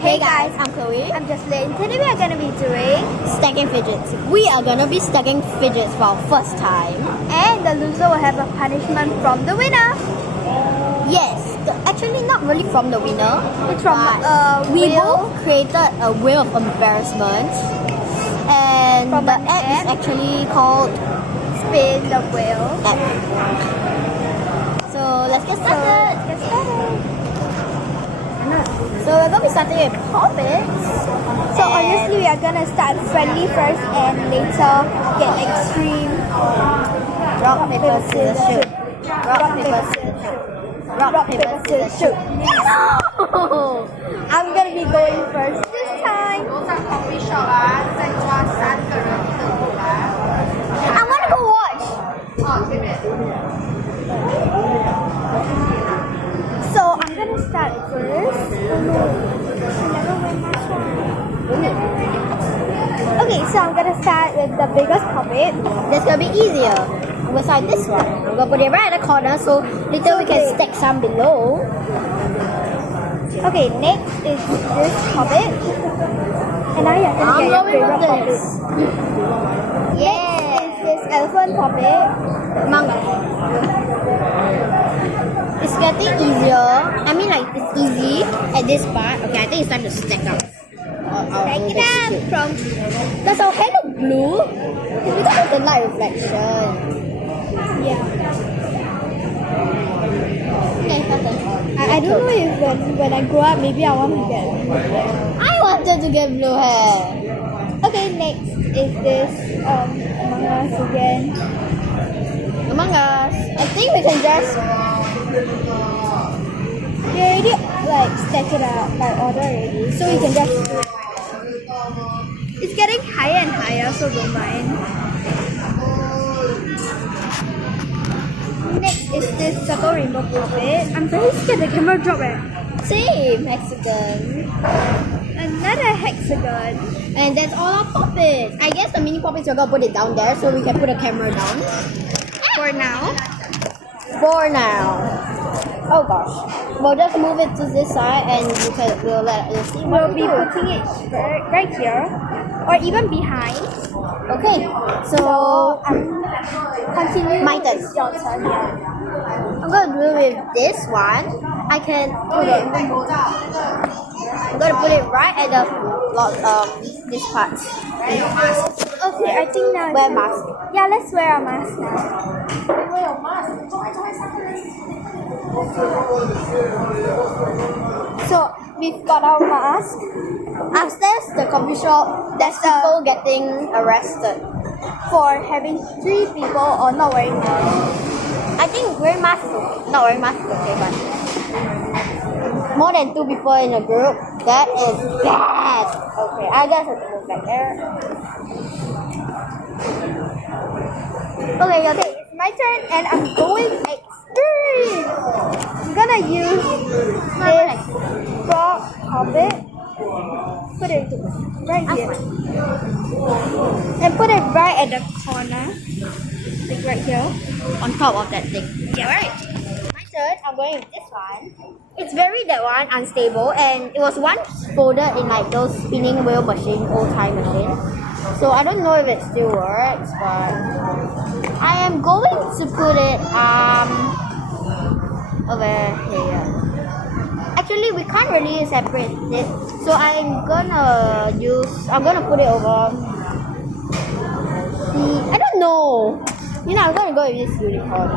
Hey guys, I'm Chloe. I'm Jocelyn. Today we are going to be doing Stacking fidgets. We are gonna be stacking fidgets for our first time. and the loser will have a punishment from the winner. Yes, actually not really from the winner. It's from but we wheel. both created a wheel of embarrassment, and From the an app is app. actually called Spin the wheel. app. So let's get So started. let's get started. So we're gonna be starting with poppets. So obviously we are going to start friendly first and later get extreme. Rock, paper, scissors, shoot. Rock, paper, scissors, shoot. Rock, paper, scissors, shoot. No! I'm going to be going first this time. I wanna go watch. So I'm going to start first. Okay, so I'm going to start with the biggest puppet. That's gonna be easier. I'm gonna start this one. I'm gonna put it right at the corner so later we can stack some below. Okay, next is this puppet. And now you're going to I'm get your going favorite with puppet. this. Yeah. Is this elephant puppet. Manga. It's getting easier. I mean, like, it's easy at this part. Okay, I think it's time to stack up. Take it up from. Does our hair look blue? It's because of the light reflection. Yeah. Okay, faster. I don't know if when I grow up, maybe I want to get blue hair. I wanted to get blue hair. Okay, next is this Among Us again. Among Us. I think we can just. We already like stack it up by order already, so we can just. It's getting higher and higher, so don't mind. Next is this circle rainbow puppet. I'm very scared the camera drop it. Same, hexagon. Another hexagon. And that's all our puppets. I guess the mini puppets we're gonna put it down there so we can put a camera down. For now. For now. Oh gosh. We'll just move it to this side and we'll see what We'll we be do. putting it right here, or even behind. Okay. So Continue. My turn. It's your turn. Yeah. I'm gonna do it with this one. I can put it. I'm gonna put it right at the this part. Okay, I think now. Wear mask. Yeah, let's wear a mask now. So we've got our mask. Upstairs, the coffee shop, there's people getting arrested. For having 3 people or not wearing mask. I think wearing mask is okay. Not wearing mask is okay, but more than 2 people in a group, that is bad. Okay, I guess I have to move back there. Okay, it's my turn and I'm going extreme. I'm gonna use this frog puppet. Put it right here. And put it right at the corner. Like right here. On top of that thing. Yeah, right. My turn, I'm going with this one. It's very that one unstable, and it was once folded in like those spinning wheel machine, old time machine. So I don't know if it still works, but I am going to put it over here. Actually, we can't really separate it, so I'm gonna put it over. I don't know. I'm gonna go with this unicorn.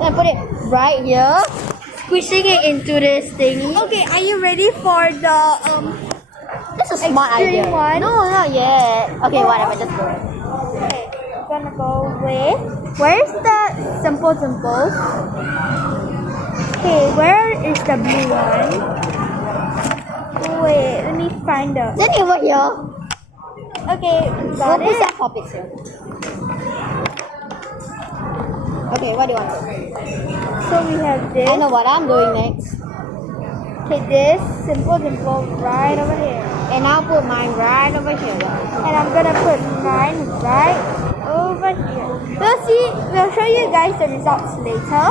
Gonna put it right here, squishing it into this thingy. Okay, are you ready for the That's a smart extreme idea. one? No, not yet. Okay, whatever, just go. Okay, I'm gonna go with. Where's the simple symbols? Okay, where is the blue one? Wait, let me find the. Then over here. Okay, We'll got put it. some topics here. Okay, what do you want? So we have this. I know what I'm doing next. Okay, this simple dimple right over here. And I'll put mine right over here. And I'm gonna put mine right over here. We'll show you guys the results later.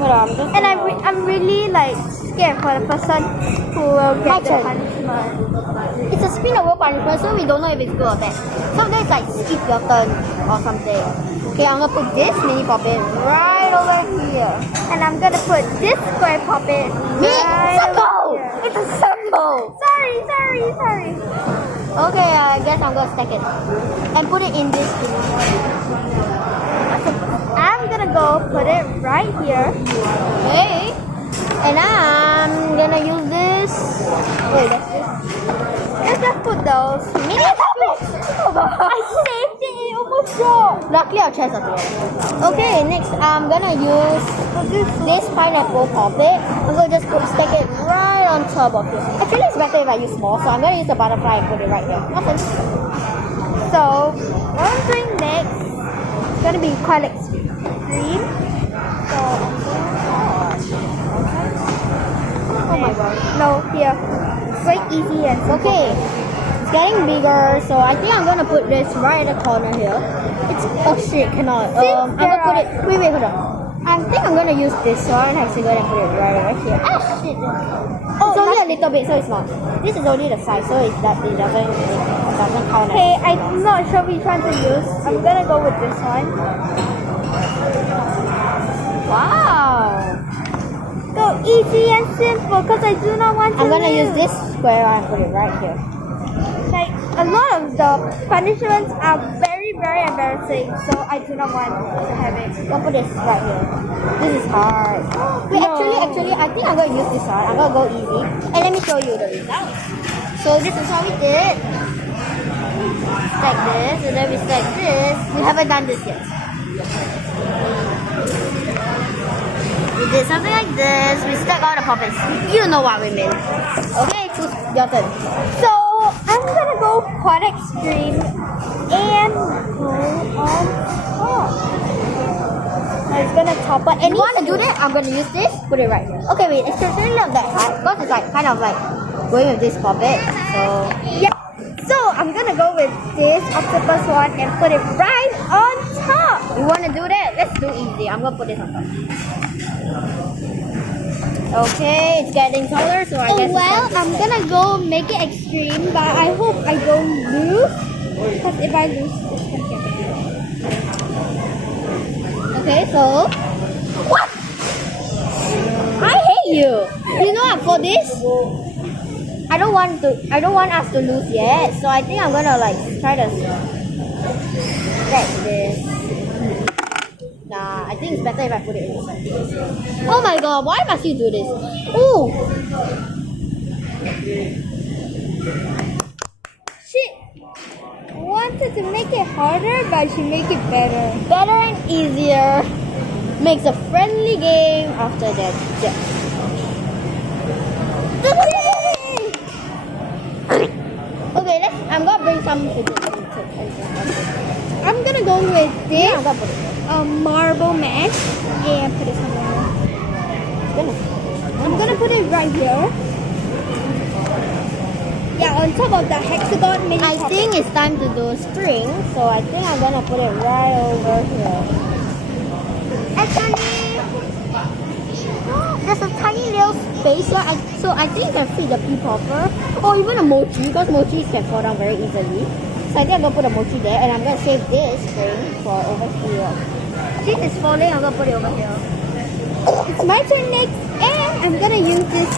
Hold on, I'm just And gonna- I'm really like scared for the person who will My get the turn. punishment. It's a spin over punishment, so we don't know if it's good or bad. Sometimes like skip your turn or something. Okay, I'm gonna put this mini puppet right over here. And I'm gonna put this square puppet right Circle! over here. It's a circle! Sorry. Okay, I guess I'm gonna stack it. And put it in this thing. I'm gonna go put it right here. Okay. And I'm gonna use this. Wait, that's it. Let's just put those. Mini puppets! I saved it, it almost dropped. Luckily our chairs are together. Okay, next I'm gonna use this pineapple puppet. I'm gonna just stack it right on top of it. Actually it's better if I use small, so I'm gonna use the butterfly and put it right here. Awesome. So what I'm doing next is gonna be quite extreme. So Oh my god. no, here. Very easy and simple. Okay. It's getting bigger, so I think I'm gonna put this right at the corner here. It's oh shit, cannot. I'm gonna put it wait, hold on. I think I'm gonna use this one. Actually gonna put it right over here. Ah shit. It's only a little bit, so it's not. This is only the size, so it doesn't count. Okay, I'm not sure which one to use. I'm gonna go with this one. Wow. Go easy and simple because I do not want to I'm gonna lose. use this square and put it right here. Like a lot of the punishments are very embarrassing, so I do not want to have it. I'll put this right here. This is hard. Wait, No. actually, I think I'm gonna use this one. I'm gonna go easy. And let me show you the results. So this is how we did. Stack this, and then we stack this. We haven't done this yet. We did something like this. We stack all the puppets. You know what we mean. Okay, choose your turn. So I'm gonna go quite extreme and go on top. I was gonna topple And you wanna do that? I'm gonna use this. Put it right here. Okay, wait. It's actually not that hard because it's like kind of like going with this puppet. So yeah. So I'm gonna go with this octopus one and put it right on top. you wanna do that? Let's do easy. I'm gonna put this on top. Okay, it's getting taller, so I guess. Well, I'm gonna go make it extreme, but I hope I don't lose. Because if I lose, it's gonna get bad. Okay, so what? I hate you. You know what? For this, I don't want us to lose yet. So I think I'm gonna like try to stack this. Nah, I think it's better if I put it inside. Oh my god, why must you do this? Ooh! She wanted to make it harder, but she make it better. Better and easier. Makes a friendly game after that. Yeah. Okay, I'm gonna bring some fidgets. I'm gonna go with Yeah, this I'm gonna put it. marble mash and put it somewhere. Goodness. I'm gonna put it right here. Yeah, on top of the hexagon mini I puppet. think it's time to do spring, so I think I'm gonna put it right over here. Actually, there's a tiny little space here, so I think you can fit the pea popper or even a mochi because mochi can fall down very easily. So I think I'm gonna put a mochi there, and I'm gonna save this spring for over here. Since it's falling, I'm gonna put it over here. It's my turn next, and I'm gonna use this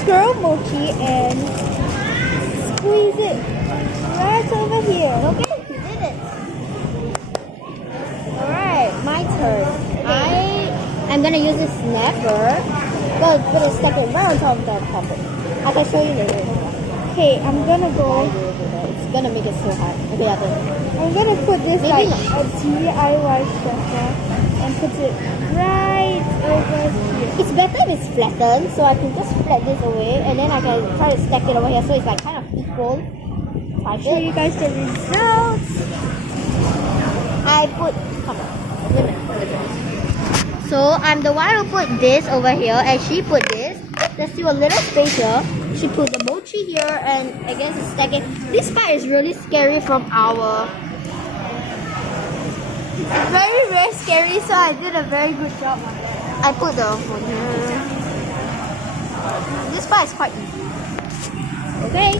squirrel mochi and squeeze it right over here. Okay, you did it. Alright, my turn. I'm gonna use this snapper. Put it stack it right on top of the puppet. I can show you later. Okay, I'm gonna go. It's gonna make it so hard. Okay, yeah, then. I'm gonna put this Maybe like not. a DIY stepper and put it right over here. It's better if it's flattened, so I can just flat this away and then I can try to stack it over here so it's like kind of equal. Show you guys the results. I put, come on, wait a minute. So I'm the one who put this over here and she put this. There's still a little space here. She put the mochi here and I guess it's stacking. This part is really scary from our... Very scary, so I did a very good job on that. I put the phone here. This part is quite easy. Okay.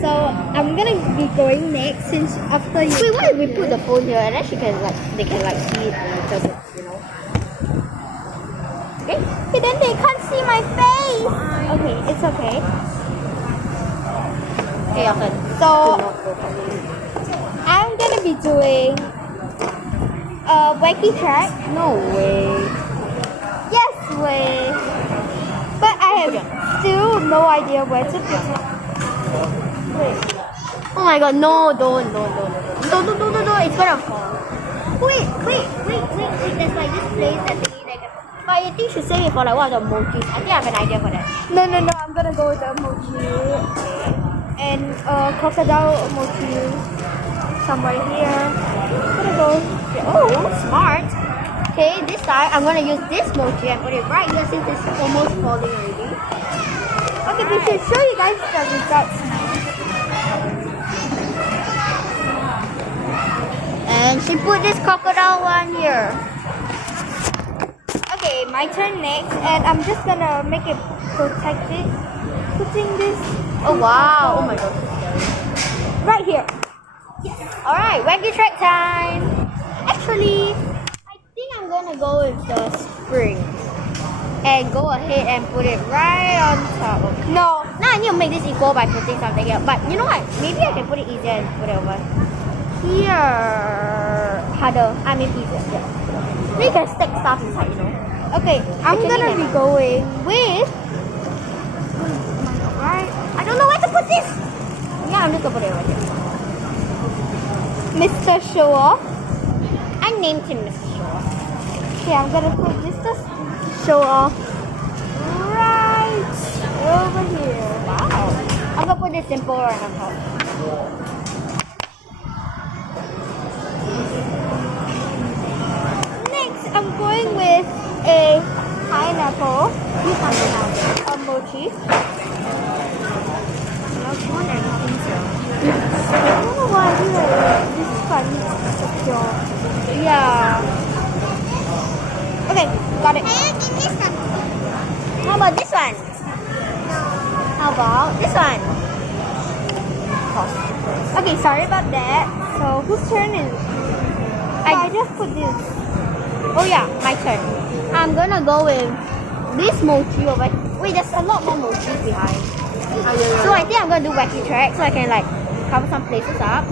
So I'm gonna be going next since after you. Wait, why did we put the phone here and then they can like see it because it's, you know. Okay. But then they can't see my face. Okay, it's okay. Okay, your turn. So I'm gonna be doing a wacky track. No way. Yes, way. But I have still no idea where to put it. Wait. Oh my god, no, don't, it's gonna fall. Wait, there's like this place that thingy that can, but I think you should save it for like one of the emojis. I think I have an idea for that. No, I'm gonna go with the emoji. And crocodile emoji. Somewhere here. I'm gonna go. Oh, smart. Okay, this time I'm gonna use this emoji and put it right here since it's almost falling already. Okay, we should show you guys the results now. And she put this crocodile one here. Okay, my turn next, and I'm just gonna make it protected. Putting this. Oh wow! Oh my god, so scary. Right here. Alright, wacky track time! Actually, I think I'm gonna go with the spring. And go ahead and put it right on top. Okay. No. Now I need to make this equal by putting something here. But you know what? Maybe I can put it easier and put it over here. Harder. I mean easier. Yeah. Maybe you can stack stuff inside, you know. Okay, I'm Actually, gonna be never. going with. Right? I don't know where to put this! Yeah, I'm just gonna put it right here. Mr. Show Off. I named him Mr. Shaw. Okay, I'm gonna put Mr. Show Off right over here. Wow. I'm gonna put this simple right on top. Next, I'm going with a pineapple You can't have it. emoji. I think so. I don't know why I do like this funny secure. Yeah. Okay, got it. How about this one? How about this one? Okay, sorry about that. So whose turn is it? I just put this. Oh yeah, my turn. I'm gonna go with this mochi over here. Wait, there's a lot more mochis behind. So I think I'm gonna do wacky track so I can like cover some places up.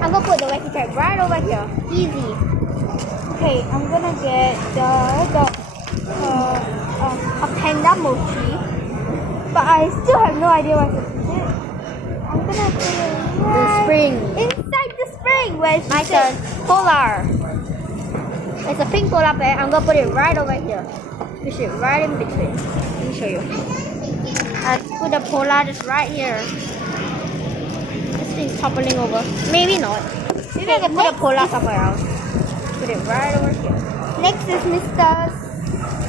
I'm gonna put the wacky track right over here. Easy. Okay, I'm gonna get a panda mochi, but I still have no idea what to put it. I'm gonna put it The right spring. inside the spring. Where's My turn. Polar. It's a pink polar bear. I'm gonna put it right over here. Push it right in between. Let me show you. I put the polar just right here. This thing's toppling over. Maybe not. Maybe I can put a polar somewhere else. Put it right over here. Next is Mr.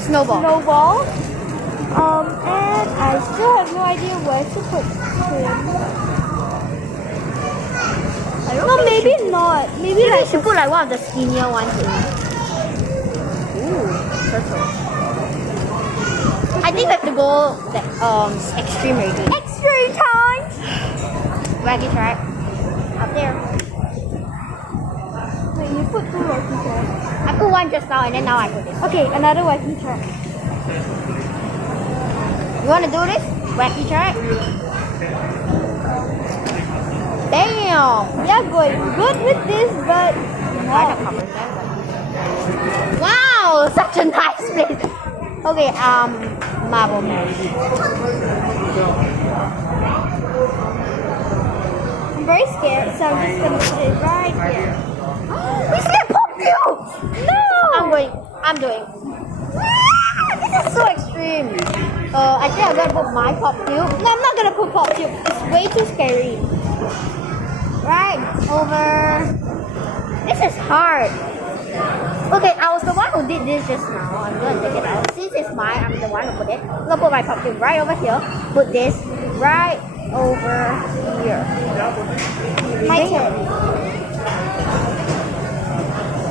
Snowball. Snowball. And I still have no idea where to put him. I don't No, think maybe you should- not. Maybe Maybe I like should put like one of the skinnier ones in. Ooh, turtle. I think we have to go the extreme already. extra time. Wacky track. Up there. Wait, you put two wacky tracks. I put one just now and then now I put this. Okay, another wacky track. You wanna do this? Wacky track? Damn! We are going good with this, but Kind of covers that. Wow! Such a nice place. Okay, Marble Man. I'm very scared, so I'm just gonna put it right here. We skipped Pop Cube! No! I'm doing. This is so extreme. I think I'm gonna put my Pop Cube. No, I'm not gonna put pop cube. It's way too scary. Right over. This is hard. Okay, I was the one who did this just now. I'm gonna take it out. Since it's mine, I'm the one who put it. I'm gonna put my Pop Cube right over here. Put this right over here. My turn.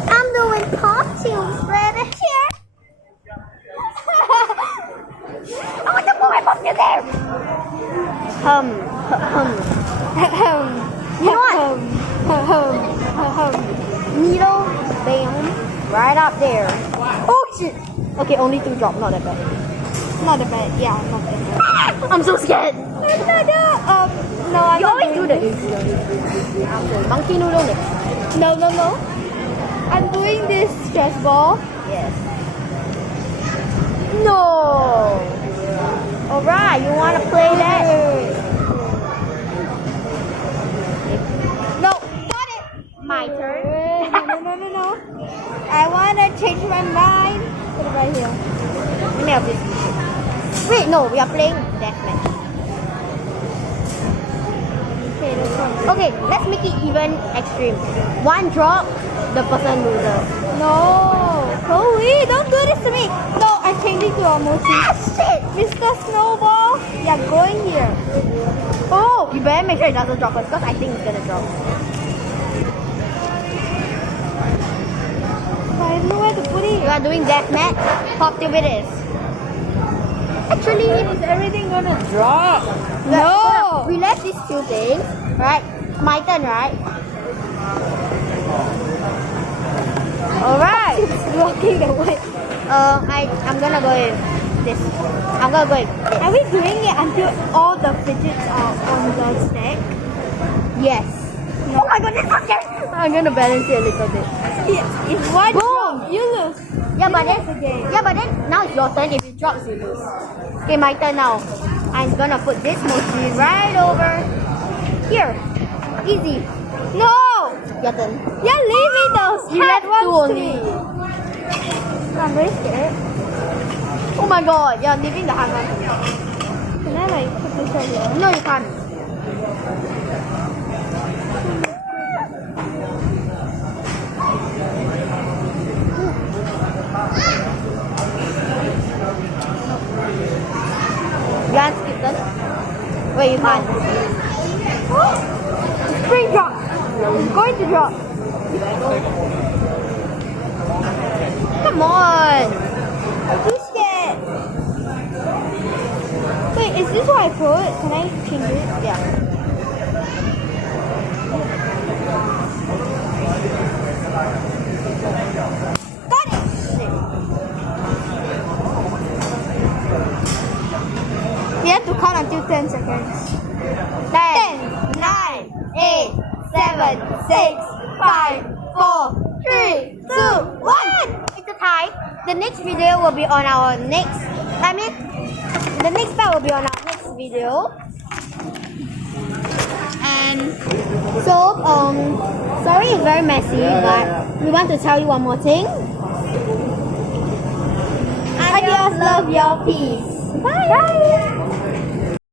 I'm doing pop cubes right here. hum, hum. You know what? Needle, bam, right up there. Oh shit! Okay, only 2 drops, not that bad. Not that bad. Yeah, not that bad. I'm so scared. No, I'm You not always do doing the easy. Okay, monkey noodle next. No. I'm doing this stress ball. Yes. No. Alright, you wanna play that? No, got it. My turn. No. I wanna change my mind. Put it right here. Let me have this. Wait, no, we are playing deathmatch. Okay, that's fine. Okay, let's make it even extreme. 1 drop, the person loses. No, Chloe, don't do this to me. No, I changed it to a mochi. Ah, shit! Mr. Snowball, you're going here. Oh, you better make sure it doesn't drop first, because I think it's gonna drop. But I don't know where to put You it. are doing deathmatch? Pop tube it is. Actually, Is everything gonna drop? no! We left these 2 things, right? My turn, right? Alright. It's blocking the way. I'm gonna go in this. I'm gonna go in this. Are we doing it until all the fidgets are on the stack? Yes. No. Oh my god, this is so scary! I'm gonna balance it a little bit. If one Boom. drop, you lose. Yeah, but That's the game. then now it's your turn. If it drops, you lose. Okay, my turn now. I'm gonna put this mochi right over here. Easy. No! Your turn. You're leaving those You hard left 2 ones to only. me. I'm very scared. Oh my god, you're leaving the hard one to me. Can I like put this right here? No, you can't. You want to skip this? Wait, you can't. Spring drop. It's going to drop. Come on. I'm too scared. Wait, is this what I put? Can I change it? Yeah. Got it! We have to count until 10 seconds. 10, 9, 8, 7, 6, 5, 4, 3, 2, 1. It's a tie. The next video will be on our next. The next part will be on our next video. And so, sorry it's very messy, but we want to tell you one more thing. Adios, love your peace. Bye.